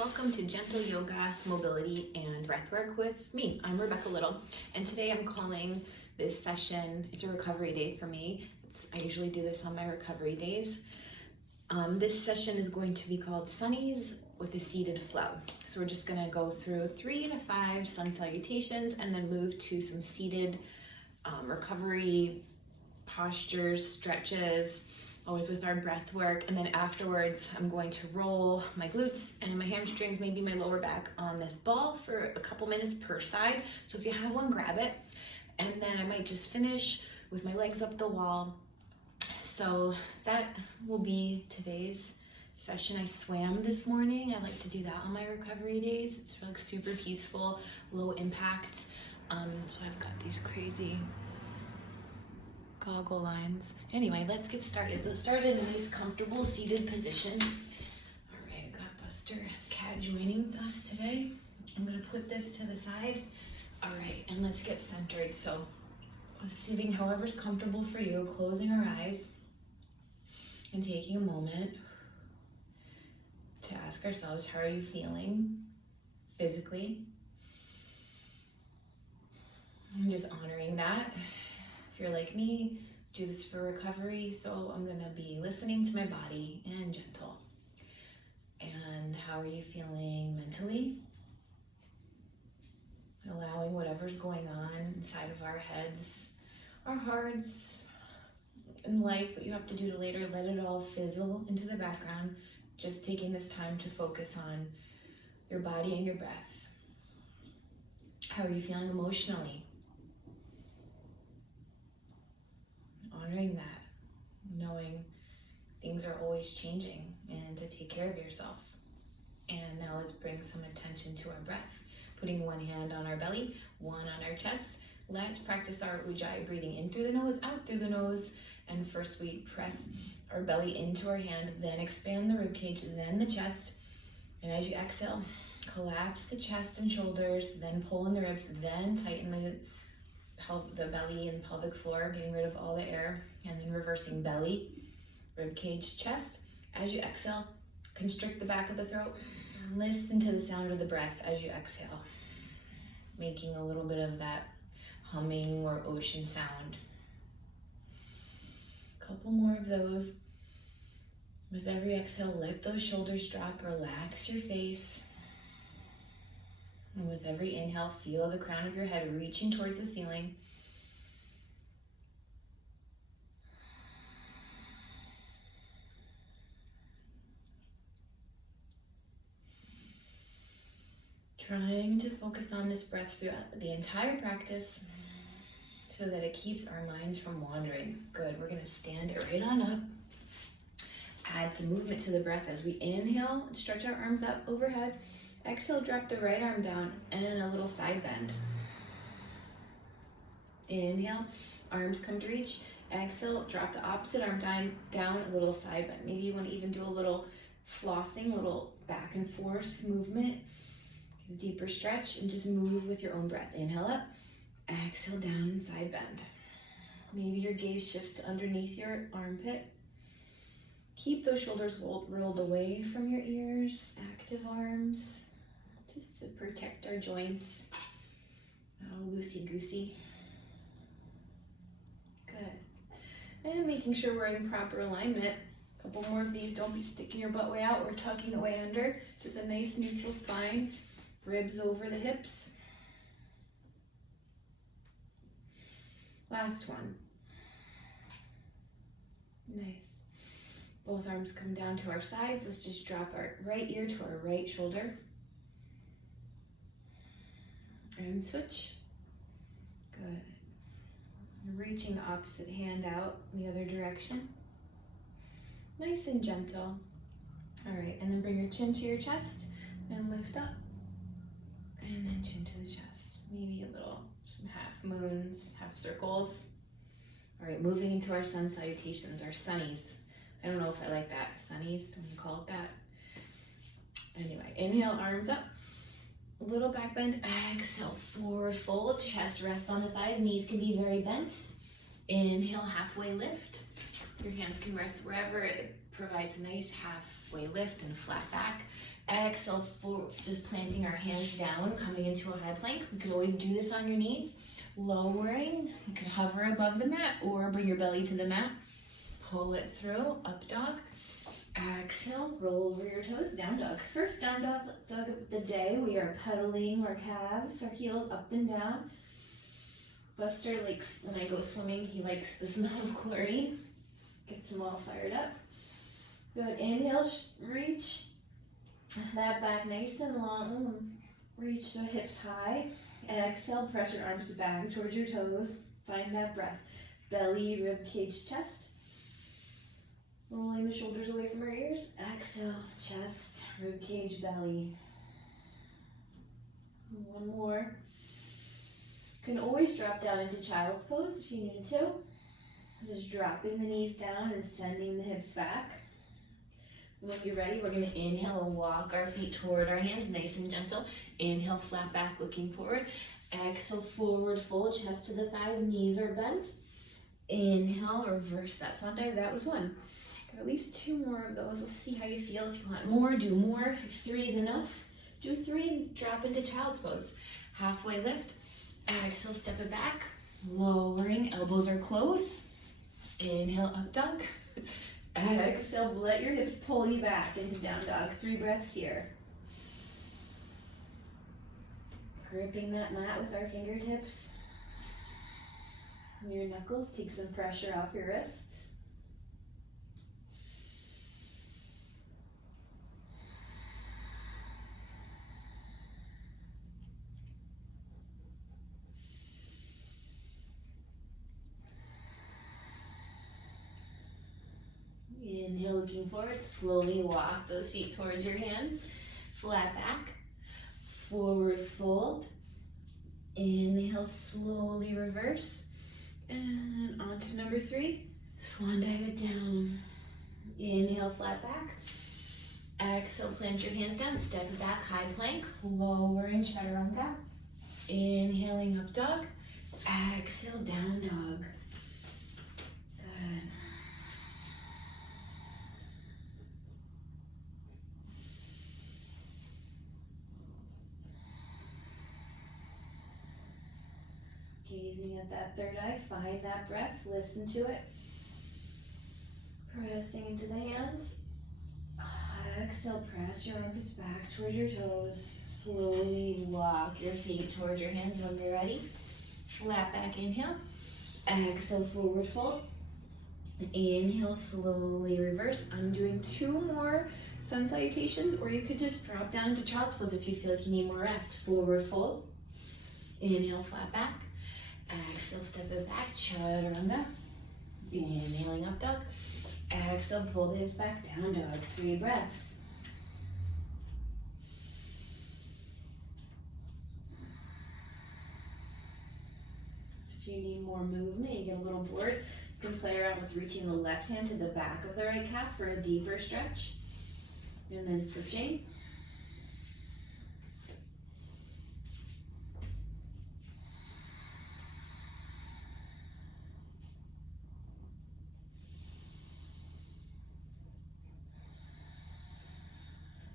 Welcome to Gentle Yoga, Mobility, and Breathwork with me. I'm Rebecca Little, and today I'm calling this session, it's a recovery day for me. I usually do this on my recovery days. This session is going to be called Sunnies with a seated flow. So we're just gonna go through 3 to 5 sun salutations and then move to some seated recovery postures, stretches, always with our breath work. And then afterwards, I'm going to roll my glutes and my hamstrings, maybe my lower back on this ball for a couple minutes per side. So if you have one, grab it. And then I might just finish with my legs up the wall. So that will be today's session. I swam this morning. I like to do that on my recovery days. It's like super peaceful, low impact. So I've got these crazy goggle lines. Anyway, let's get started. Let's start in a nice, comfortable, seated position. All right, I've got Buster Cat joining us today. I'm gonna put this to the side. All right, and let's get centered. So, sitting however's comfortable for you, closing our eyes and taking a moment to ask ourselves, how are you feeling physically? And just honoring that. If you're like me, do this for recovery, so I'm gonna be listening to my body and gentle. And how are you feeling mentally? Allowing whatever's going on inside of our heads, our hearts, in life, what you have to do to later, let it all fizzle into the background. Just taking this time to focus on your body and your breath. How are you feeling emotionally? Honoring that, knowing things are always changing and to take care of yourself. And now let's bring some attention to our breath. Putting one hand on our belly, one on our chest. Let's practice our Ujjayi, breathing in through the nose, out through the nose. And first we press our belly into our hand, then expand the rib cage, then the chest. And as you exhale, collapse the chest and shoulders, then pull in the ribs, then tighten the belly and pelvic floor, getting rid of all the air, and then reversing belly, rib cage, chest. As you exhale, constrict the back of the throat. Listen to the sound of the breath as you exhale, making a little bit of that humming or ocean sound. Couple more of those. With every exhale, let those shoulders drop, relax your face. And with every inhale, feel the crown of your head reaching towards the ceiling. Trying to focus on this breath throughout the entire practice so that it keeps our minds from wandering. Good, we're gonna stand it right on up. Add some movement to the breath as we inhale, stretch our arms up overhead. Exhale, drop the right arm down and a little side bend. Inhale, arms come to reach. Exhale, drop the opposite arm down, a little side bend. Maybe you want to even do a little flossing, a little back and forth movement. Get a deeper stretch and just move with your own breath. Inhale up, exhale down and side bend. Maybe your gaze shifts to underneath your armpit. Keep those shoulders rolled away from your ears, active arms. Just to protect our joints. Oh, loosey-goosey. Good. And making sure we're in proper alignment. A couple more of these. Don't be sticking your butt way out or tucking it way under. Just a nice neutral spine. Ribs over the hips. Last one. Nice. Both arms come down to our sides. Let's just drop our right ear to our right shoulder. And switch. Good. Reaching the opposite hand out in the other direction. Nice and gentle. All right, and then bring your chin to your chest and lift up. And then chin to the chest. Maybe a little, some half moons, half circles. All right, moving into our sun salutations, our sunnies. I don't know if I like that, sunnies, when you call it that. Anyway, inhale, arms up. A little back bend, exhale, forward fold, chest rests on the thighs, knees can be very bent. Inhale, halfway lift. Your hands can rest wherever it provides a nice half halfway lift and flat back. Exhale, forward, just planting our hands down, coming into a high plank. You can always do this on your knees. Lowering, you can hover above the mat or bring your belly to the mat. Pull it through, up dog. Exhale, roll over your toes, down dog. First down dog of the day, we are pedaling our calves, our heels up and down. Buster likes, when I go swimming, he likes the smell of chlorine. Gets him all fired up. Good, inhale, reach that back nice and long. Reach the hips high. Exhale, press your arms back towards your toes. Find that breath. Belly, rib cage, chest. Rolling the shoulders away from our ears. Exhale, chest, rib cage, belly. One more. You can always drop down into child's pose if you need to. Just dropping the knees down and sending the hips back. When you're ready, we're going to inhale and walk our feet toward our hands, nice and gentle. Inhale, flat back, looking forward. Exhale, forward fold, chest to the thighs, knees are bent. Inhale, reverse that swan dive. That was one. Got at least two more of those. We'll see how you feel. If you want more, do more. If 3 is enough, do 3 and drop into child's pose. Halfway lift. Exhale, step it back. Lowering, elbows are close. Inhale, up dog. Exhale, let your hips pull you back into down dog. 3 breaths here. Gripping that mat with our fingertips. Your knuckles, take some pressure off your wrists. Inhale, looking forward, slowly walk those feet towards your hands. Flat back, forward fold. Inhale, slowly reverse. And on to number 3, swan dive it down. Inhale, flat back. Exhale, plant your hands down, step it back, high plank. Lowering, chaturanga. Inhaling, up dog. Exhale, down dog. Good. Gazing at that third eye, find that breath, listen to it. Pressing into the hands. Exhale, press your armpits back towards your toes. Slowly walk your feet towards your hands when you're ready. Flat back, inhale. Exhale, forward fold. Inhale, slowly reverse. I'm doing 2 more sun salutations, or you could just drop down into child's pose if you feel like you need more rest. Forward fold. Inhale, flat back. Exhale, step it back, chaturanga. Inhaling, up dog. Exhale, pull the hips back, down dog. 3 breaths. If you need more movement, you get a little bored, you can play around with reaching the left hand to the back of the right calf for a deeper stretch. And then switching.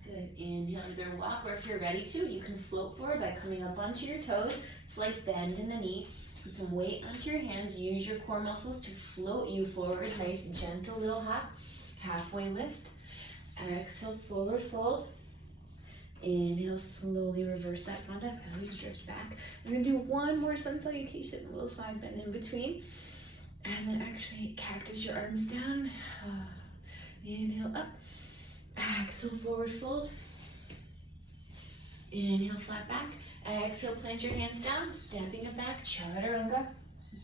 Good. Inhale, either walk, or if you're ready to, you can float forward by coming up onto your toes. Slight bend in the knee. Put some weight onto your hands. Use your core muscles to float you forward. Nice, gentle little hop. Halfway lift. Exhale, forward fold. Inhale, slowly reverse that swan dive. Always drift back. We're going to do 1 more sun salutation. A little side bend in between. And then actually cactus your arms down. Inhale, up. Exhale, forward fold. Inhale, flat back. Exhale, plant your hands down, stepping it back, chaturanga.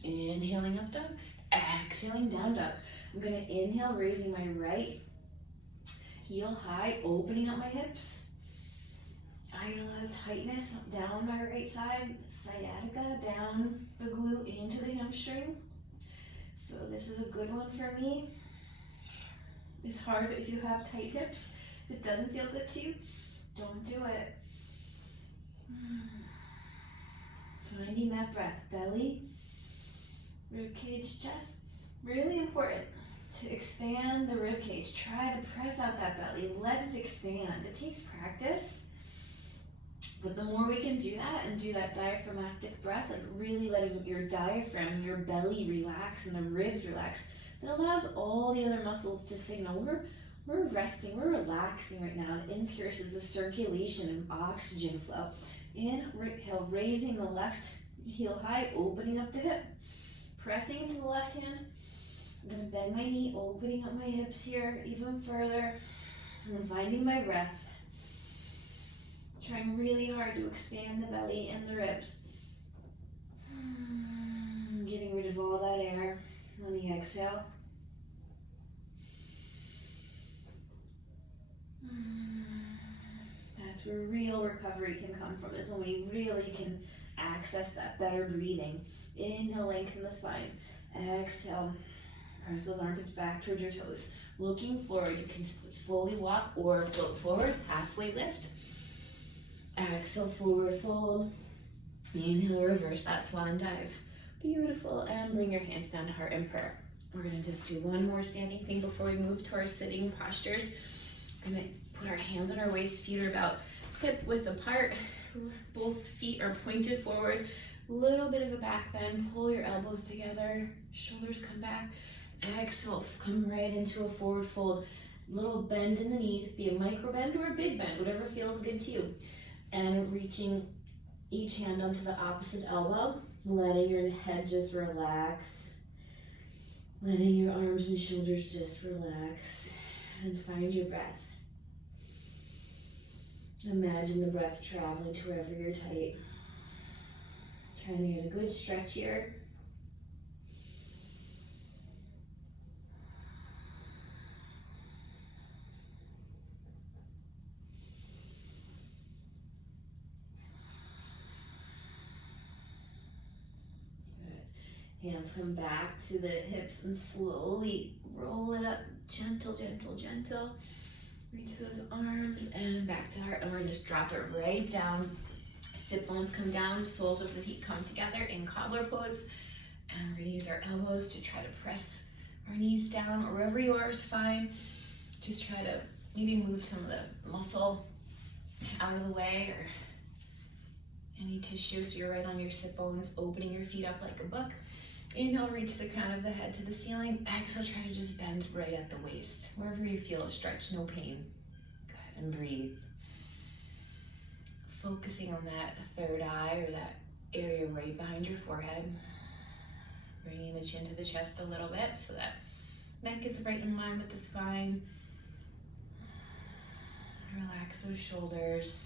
Inhaling, up dog. Exhaling, down dog. I'm going to inhale, raising my right heel high, opening up my hips. I get a lot of tightness down my right side, sciatica, down the glute into the hamstring. So this is a good one for me. It's hard if you have tight hips. If it doesn't feel good to you, don't do it. Finding that breath. Belly, rib cage, chest. Really important to expand the rib cage. Try to press out that belly. Let it expand. It takes practice. But the more we can do that and do that diaphragmatic breath, like really letting your diaphragm, your belly relax and the ribs relax, it allows all the other muscles to signal we're resting, we're relaxing right now. It increases the circulation and oxygen flow. Inhale, raising the left heel high, opening up the hip, pressing to the left hand. I'm going to bend my knee, opening up my hips here even further, and finding my breath. Trying really hard to expand the belly and the ribs. Getting rid of all that air on the exhale. That's where real recovery can come from, is when we really can access that better breathing. Inhale, lengthen the spine. Exhale, press those armpits back towards your toes. Looking forward, you can slowly walk or float forward, halfway lift. Exhale, forward fold. Inhale, reverse that swan dive. Beautiful. And bring your hands down to heart and prayer. We're going to just do one more standing thing before we move to our sitting postures. We're going to put our hands on our waist. Feet are about hip width apart. Both feet are pointed forward. Little bit of a back bend. Pull your elbows together. Shoulders come back. Exhale, come right into a forward fold. Little bend in the knees. Be a micro bend or a big bend, whatever feels good to you. And reaching each hand onto the opposite elbow, letting your head just relax, letting your arms and shoulders just relax, and find your breath. Imagine the breath traveling to wherever you're tight. Trying to get a good stretch here. Hands come back to the hips and slowly roll it up. Gentle, gentle, gentle. Reach those arms and back to heart. And we're going to just drop it right down. Sit bones come down. Soles of the feet come together in cobbler pose. And we're going to use our elbows to try to press our knees down. Or wherever you are is fine. Just try to maybe move some of the muscle out of the way or any tissue. So you're right on your sit bones, opening your feet up like a book. Inhale, reach the crown of the head to the ceiling. Exhale, try to just bend right at the waist. Wherever you feel a stretch, no pain. Good, and breathe. Focusing on that third eye or that area right behind your forehead. Bringing the chin to the chest a little bit so that neck is right in line with the spine. Relax those shoulders.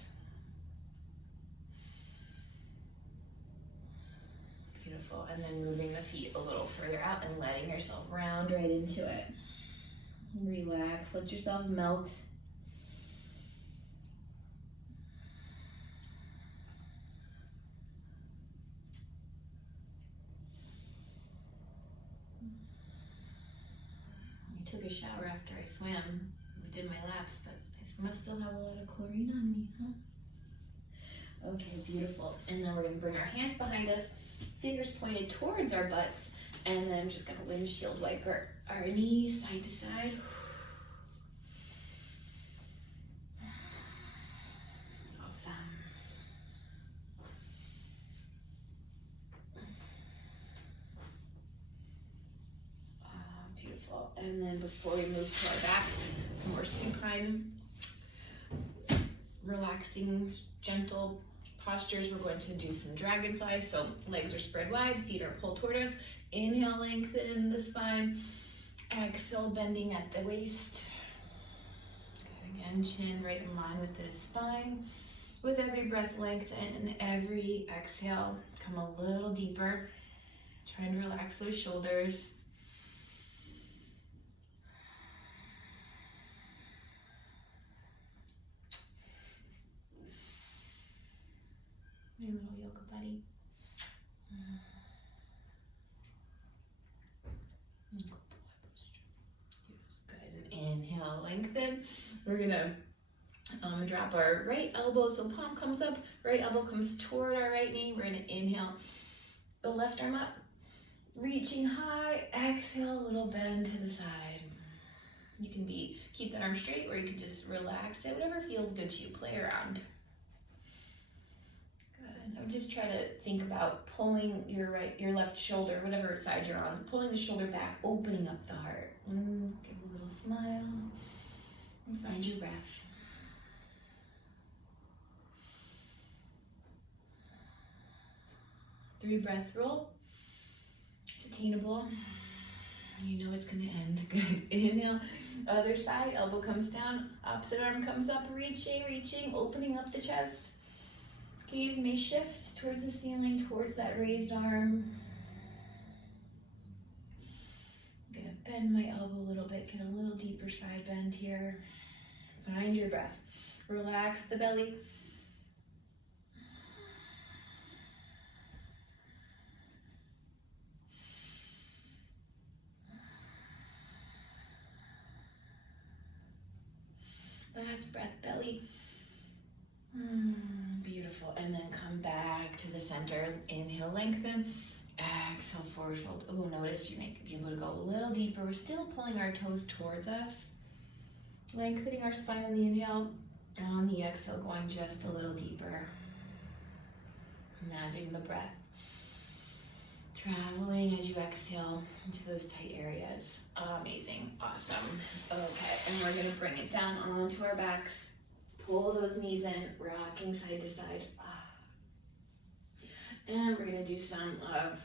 Beautiful. And then moving the feet a little further out and letting yourself round right into it. Relax. Let yourself melt. I took a shower after I swam. I did my laps, but I must still have a lot of chlorine on me, huh? Okay, beautiful. And then we're going to bring our hands behind us. Fingers pointed towards our butts, and then I'm just going to windshield wipe our knees side to side. Awesome. Beautiful. And then before we move to our backs, more supine, relaxing, gentle postures. We're going to do some dragonfly. So legs are spread wide, feet are pulled toward us. Inhale, lengthen the spine. Exhale, bending at the waist. Good. Again, chin right in line with the spine. With every breath, lengthen, and every exhale, come a little deeper. Trying to relax those shoulders. My little yoga buddy. Good. And inhale, lengthen. We're gonna drop our right elbow, so palm comes up, right elbow comes toward our right knee. We're gonna inhale the left arm up, reaching high. Exhale, a little bend to the side. You can keep that arm straight, or you can just relax it, whatever feels good to you. Play around. Good. I would just try to think about pulling your left shoulder, whatever side you're on, pulling the shoulder back, opening up the heart. Give a little smile and find your breath. Three breath rule. It's attainable. You know it's going to end. Good. Inhale. Other side. Elbow comes down. Opposite arm comes up. Reaching. Opening up the chest. Gaze may shift towards the ceiling, towards that raised arm. I'm going to bend my elbow a little bit. Get a little deeper side bend here. Find your breath. Relax the belly. Last breath, belly. Beautiful. And then come back to the center. Inhale, lengthen. Exhale, forward fold. Oh, notice you might be able to go a little deeper. We're still pulling our toes towards us. Lengthening our spine on the inhale. And on the exhale, going just a little deeper. Imagining the breath traveling as you exhale into those tight areas. Amazing. Awesome. Okay, and we're going to bring it down onto our backs. Pull those knees in, rocking side to side. And we're going to do some of,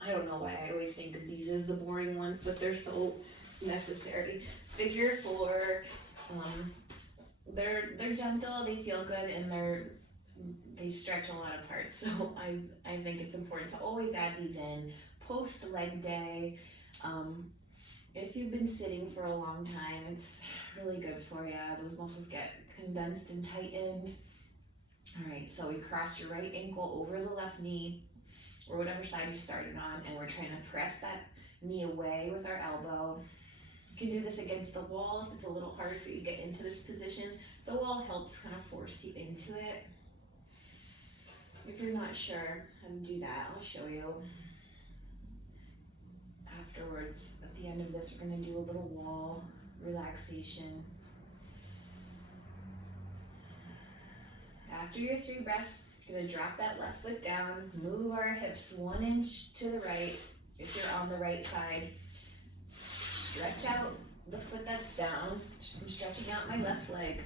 I don't know why I always think of these as the boring ones, but they're so necessary. Figure four. They're gentle, they feel good, and they stretch a lot of parts. So I think it's important to always add these in. Post leg day. If you've been sitting for a long time, it's really good for you. Those muscles get condensed and tightened. All right, so we crossed your right ankle over the left knee, or whatever side you started on, and we're trying to press that knee away with our elbow. You can do this against the wall if it's a little hard for you to get into this position. The wall helps kind of force you into it. If you're not sure how to do that, I'll show you. Afterwards, at the end of this, we're going to do a little wall relaxation. After your 3 breaths, you're going to drop that left foot down, move our hips 1 inch to the right if you're on the right side. Stretch out the foot that's down. I'm stretching out my left leg,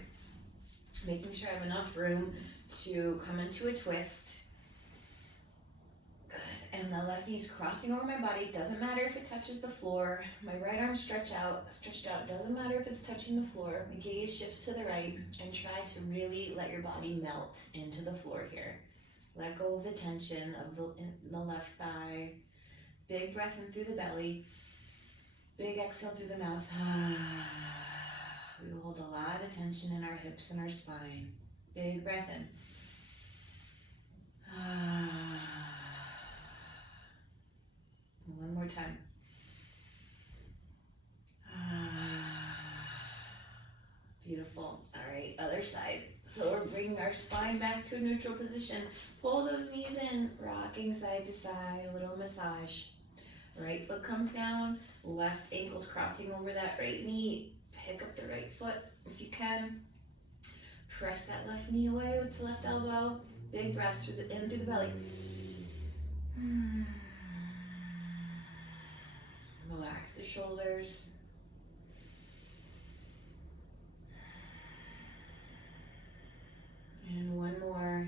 making sure I have enough room to come into a twist. Good. And the left knee's crossing over my body. Doesn't matter if it touches the floor. My right arm stretched out. Doesn't matter if it's touching the floor. My gaze shifts to the right, and try to really let your body melt into the floor here. Let go of the tension of the left thigh. Big breath in through the belly. Big exhale through the mouth. We hold a lot of tension in our hips and our spine. Big breath in. One more time. Beautiful. All right, other side. So we're bringing our spine back to a neutral position. Pull those knees in, rocking side to side, a little massage. Right foot comes down, left ankle's crossing over that right knee. Pick up the right foot if you can. Press that left knee away with the left elbow. Big breath in through the belly. Relax the shoulders. And one more.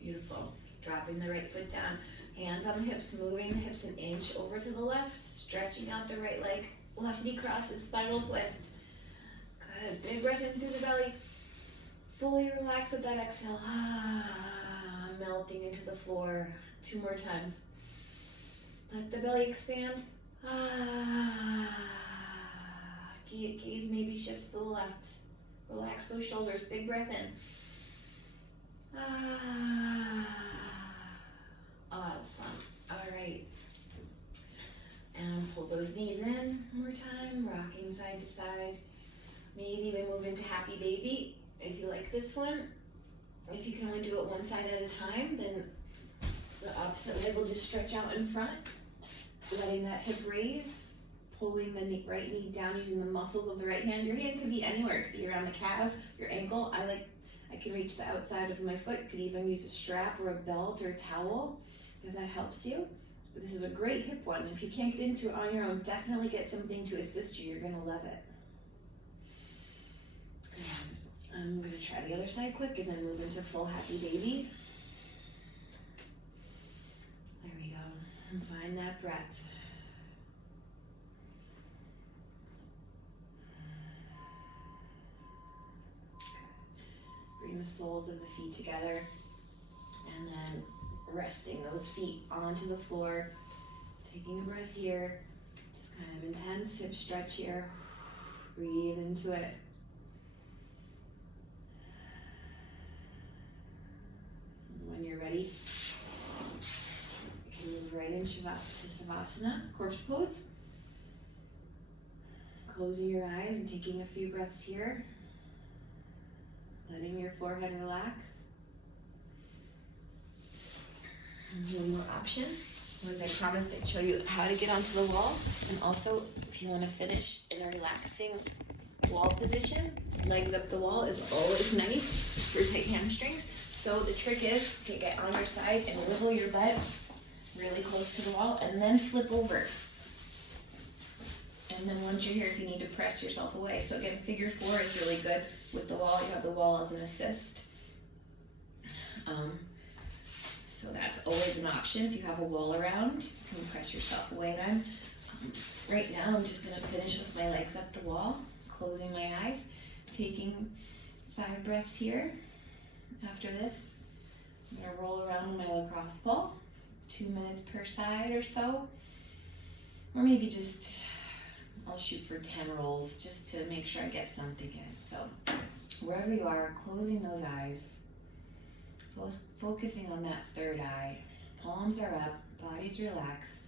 Beautiful. Dropping the right foot down. Hands on the hips, moving the hips an inch over to the left. Stretching out the right leg. Left knee crosses, spinal twist. Good. Big breath in through the belly. Fully relax with that exhale. Melting into the floor. 2 more times. Let the belly expand. Gaze maybe shifts to the left. Relax those shoulders. Big breath in. Awesome. All right. And pull those knees in one more time. Rocking side to side. Maybe we move into happy baby if you like this one. If you can only do it one side at a time, then The opposite leg will just stretch out in front, letting that hip raise, pulling the right knee down using the muscles of the right hand. Your hand could be anywhere. It could be around the calf, your ankle. I can reach the outside of my foot. Could even use a strap or a belt or a towel if that helps you. But this is a great hip one. If you can't get into it on your own, definitely get something to assist you. You're gonna love it. And I'm gonna try the other side quick and then move into full happy baby. There we go. And find that breath. Bring the soles of the feet together and then resting those feet onto the floor. Taking a breath here. Just kind of intense hip stretch here. Breathe into it. And when you're ready, you can move right into Savasana, corpse pose. Closing your eyes and taking a few breaths here. Letting your forehead relax. And one more option. As I promised, I'd show you how to get onto the wall. And also, if you want to finish in a relaxing wall position, legs up the wall is always nice for tight hamstrings. So the trick is to get on your side and wiggle your butt really close to the wall and then flip over. And then once you're here, if you need to press yourself away. So again, figure 4 is really good with the wall. You have the wall as an assist. So that's always an option. If you have a wall around, you can press yourself away then. Right now, I'm just gonna finish with my legs up the wall, closing my eyes, taking 5 breaths here. After this, I'm gonna roll around my lacrosse ball, 2 minutes per side or so. Or maybe just, I'll shoot for 10 rolls just to make sure I get something in. So wherever you are, closing those eyes, focusing on that third eye. Palms are up, body's relaxed.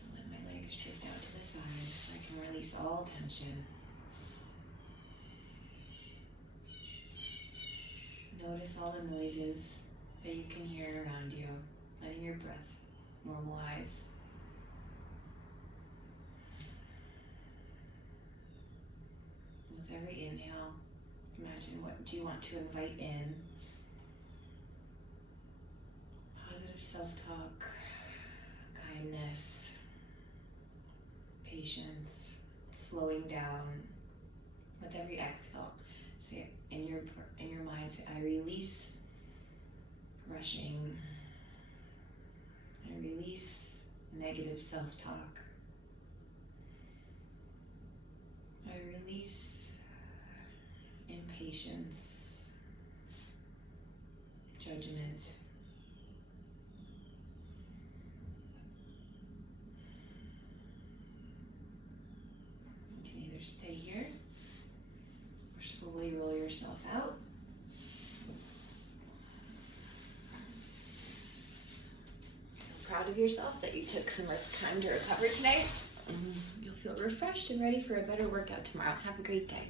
I'll let my legs drift out to the side so I can release all tension. Notice all the noises that you can hear around you, letting your breath normalize. With every inhale, imagine what do you want to invite in. Positive self-talk, kindness, patience, slowing down. With every exhale, say in your mind, say, I release rushing. I release negative self-talk. I release impatience, judgment. You can either stay here or slowly roll yourself out. Feel proud of yourself that you took some time to recover today. You'll feel refreshed and ready for a better workout tomorrow. Have a great day.